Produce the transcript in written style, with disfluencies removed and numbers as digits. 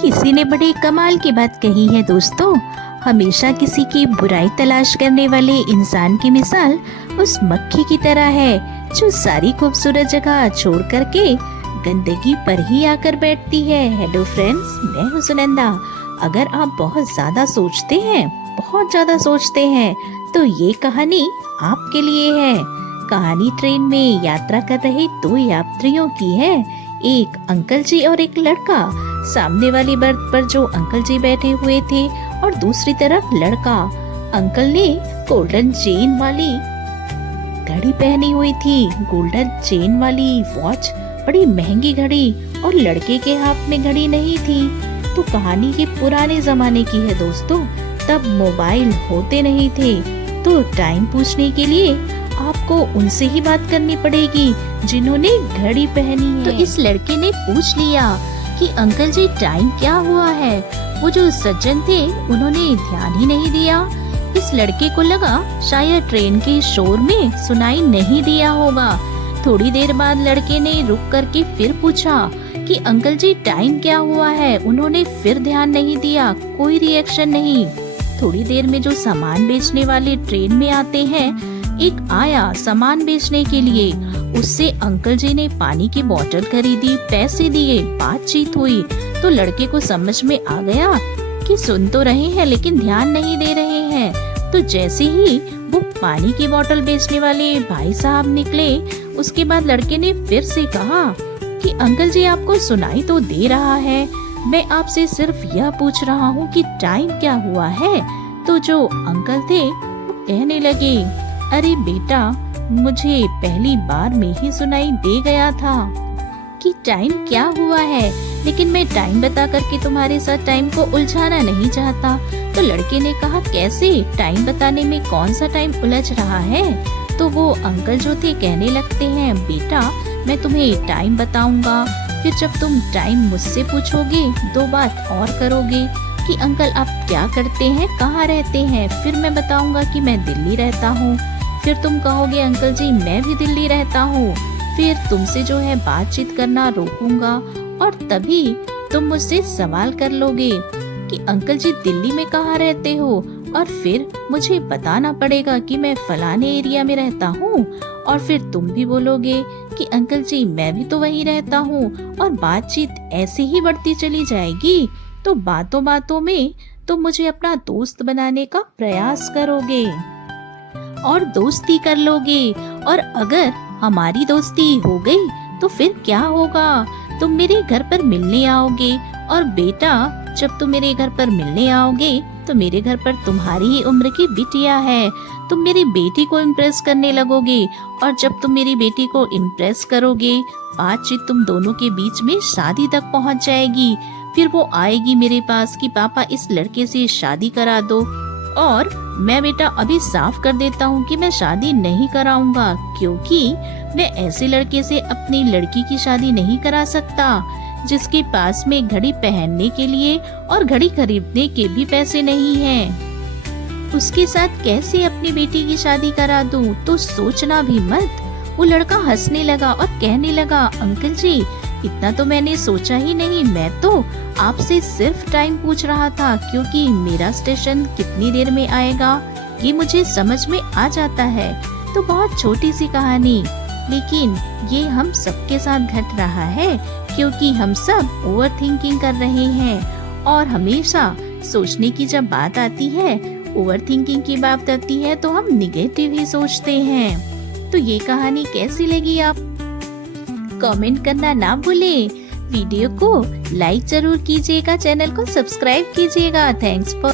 किसी ने बड़ी कमाल की बात कही है दोस्तों। हमेशा किसी की बुराई तलाश करने वाले इंसान की मिसाल उस मक्खी की तरह है जो सारी खूबसूरत जगह छोड़ करके गंदगी पर ही आकर बैठती है। हेलो फ्रेंड्स, मैं हूँ सुनंदा। अगर आप बहुत ज्यादा सोचते हैं तो ये कहानी आपके लिए है। कहानी ट्रेन में यात्रा कर रहे दो यात्रियों की है, एक अंकल जी और एक लड़का। सामने वाली बर्थ पर जो अंकल जी बैठे हुए थे और दूसरी तरफ लड़का। अंकल ने गोल्डन चेन वाली घड़ी पहनी हुई थी, गोल्डन चेन वाली वॉच, बड़ी महंगी घड़ी, और लड़के के हाथ में घड़ी नहीं थी। तो कहानी के पुराने जमाने की है दोस्तों, तब मोबाइल होते नहीं थे, तो टाइम पूछने के लिए आपको उनसे ही बात करनी पड़ेगी जिन्होंने घड़ी पहनी है। तो इस लड़के ने पूछ लिया कि अंकल जी टाइम क्या हुआ है। वो जो सज्जन थे उन्होंने ध्यान ही नहीं दिया। इस लड़के को लगा शायद ट्रेन के शोर में सुनाई नहीं दिया होगा। थोड़ी देर बाद लड़के ने रुक करके फिर पूछा कि अंकल जी टाइम क्या हुआ है। उन्होंने फिर ध्यान नहीं दिया, कोई रिएक्शन नहीं। थोड़ी देर में जो सामान बेचने वाले ट्रेन में आते हैं, एक आया सामान बेचने के लिए। उससे अंकल जी ने पानी की बोतल खरीदी, पैसे दिए, बातचीत हुई। तो लड़के को समझ में आ गया कि सुन तो रहे हैं लेकिन ध्यान नहीं दे रहे हैं। तो जैसे ही वो पानी की बोतल बेचने वाले भाई साहब निकले, उसके बाद लड़के ने फिर से कहा कि अंकल जी आपको सुनाई तो दे रहा है, मैं आपसे सिर्फ यह पूछ रहा हूँ कि टाइम क्या हुआ है। तो जो अंकल थे वो कहने लगे, अरे बेटा, मुझे पहली बार में ही सुनाई दे गया था कि टाइम क्या हुआ है, लेकिन मैं टाइम बता करके तुम्हारे साथ टाइम को उलझाना नहीं चाहता। तो लड़के ने कहा, कैसे? टाइम बताने में कौन सा टाइम उलझ रहा है? तो वो अंकल जो थे कहने लगते हैं, बेटा मैं तुम्हें टाइम बताऊंगा, फिर जब तुम टाइम मुझसे पूछोगे दो बात और करोगे कि अंकल आप क्या करते हैं, कहाँ रहते हैं। फिर मैं बताऊंगा कि मैं दिल्ली रहता हूँ। फिर तुम कहोगे अंकल जी मैं भी दिल्ली रहता हूँ। फिर तुमसे जो है बातचीत करना रोकूंगा और तभी तुम मुझसे सवाल कर लोगे कि अंकल जी दिल्ली में कहाँ रहते हो, और फिर मुझे बताना पड़ेगा कि मैं फलाने एरिया में रहता हूँ। और फिर तुम भी बोलोगे कि अंकल जी मैं भी तो वहीं रहता हूँ, और बातचीत ऐसे ही बढ़ती चली जाएगी। तो बातों बातों में तुम मुझे अपना दोस्त बनाने का प्रयास करोगे और दोस्ती कर लोगे, और अगर हमारी दोस्ती हो गई तो फिर क्या होगा, तुम मेरे घर पर मिलने आओगे। और बेटा जब तुम मेरे घर पर मिलने आओगे तो मेरे घर पर तुम्हारी ही उम्र की बिटिया है, तुम मेरी बेटी को इम्प्रेस करने लगोगे, और जब तुम मेरी बेटी को इम्प्रेस करोगे, बातचीत तुम दोनों के बीच में शादी तक पहुंच जाएगी। फिर वो आएगी मेरे पास कि पापा इस लड़के से शादी करा दो, और मैं बेटा अभी साफ कर देता हूँ कि मैं शादी नहीं कराऊंगा, क्योंकि मैं ऐसे लड़के से अपनी लड़की की शादी नहीं करा सकता जिसके पास में घड़ी पहनने के लिए और घड़ी खरीदने के भी पैसे नहीं हैं। उसके साथ कैसे अपनी बेटी की शादी करा दूं, तो सोचना भी मत। वो लड़का हंसने लगा और कहने लगा, अंकल जी इतना तो मैंने सोचा ही नहीं, मैं तो आपसे सिर्फ टाइम पूछ रहा था, क्योंकि मेरा स्टेशन कितनी देर में आएगा ये मुझे समझ में आ जाता है। तो बहुत छोटी सी कहानी, लेकिन ये हम सबके साथ घट रहा है, क्योंकि हम सब ओवर थिंकिंग कर रहे हैं। और हमेशा सोचने की जब बात आती है, ओवर थिंकिंग की बात आती है, तो हम निगेटिव ही सोचते हैं। तो ये कहानी कैसी लगी आप कमेंट करना ना भूलें। वीडियो को लाइक जरूर कीजिएगा, चैनल को सब्सक्राइब कीजिएगा। Thanks for